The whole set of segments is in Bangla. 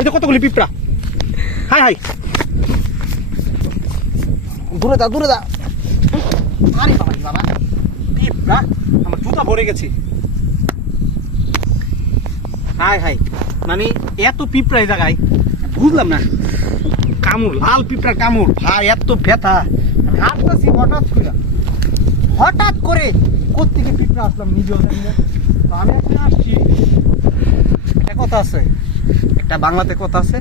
এটা কতগুলি পিঁপড়া। হাই হাই, দূরে দা দূরে দা। আরে বাবা বাবা, পিঁপড়া আমার জুতা ভরে গেছে। হাই হাই, মানে এত পিঁপড়া এই জায়গায় বুঝলাম না। কামড়, লাল পিঁপড়ার কামড় ভাই, এত ব্যথা। আমি হাঁটতেছি হঠাৎ করে কোত্থেকে পিঁপড়া আসলাম নিজেও জানি না। তো আমি এখানে আসছি, একটা কথা আছে, একটা বাংলাতে কথা আছে,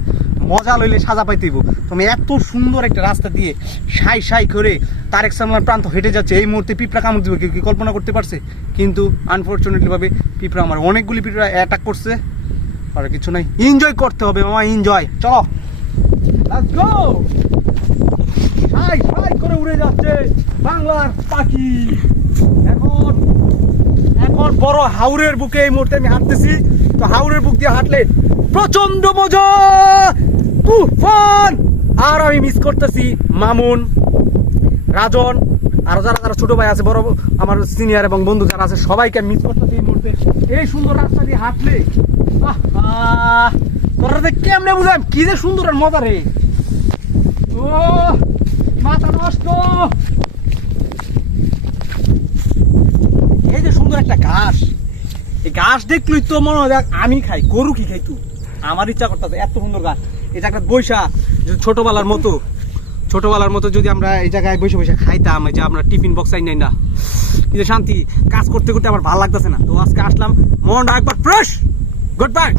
মজা লইলে সাজা পাইতেইব। তুমি এত সুন্দর একটা রাস্তা দিয়ে সাই সাই করে তারেক সালমান প্রান্ত হেঁটে যাচ্ছে, এই মুহূর্তে পিঁপড়া কামড় দিবে, কেউ কি কল্পনা করতে পারছে? কিন্তু আনফর্চুনেটলি ভাবে পিঁপড়া, আমার অনেকগুলি পিঁপড়া অ্যাটাক করছে। আর কিছু নাই, এনজয় করতে হবে মামা, এনজয়। চলো লেটস গো। সাই সাই করে উড়ে যাচ্ছে বাংলার পাখি। এখন এখন বড় হাওরের বুকে এই মুহূর্তে আমি হাঁটতেছি। তো হাওরের বুক দিয়ে হাঁটলে প্রচন্ড মজা, তুফান। আর আমি মিস করতেছি মামুন, রাজন, আর যারা যারা ছোট ভাই আছে, বড় আমার সিনিয়র এবং বন্ধু যারা আছে, সবাইকে মিস করতেছি এই মুহূর্তে। এই সুন্দর রাস্তা দিয়ে হাঁটলে তোরা কেমনে বুঝলাম কি যে সুন্দর আর মজা রে। ও মাথা নষ্ট। এই যে সুন্দর একটা ঘাস, এই ঘাস দেখলই তো মনে হয় আমি খাই, গরু কি খাই তুই। আমার ইচ্ছা করতেছে এত সুন্দর ঘাস এই জায়গায় বৈশা, যদি ছোটবেলার মতো যদি আমরা এই জায়গায় বসে বসে খাইতাম, এই যে আমরা টিফিন বক্স আই নাই না, কিন্তু শান্তি। কাজ করতে করতে আমার ভালো লাগতেছে না, তো আজকে আসলাম, মনটা একবার ফ্রেশ। Good bye.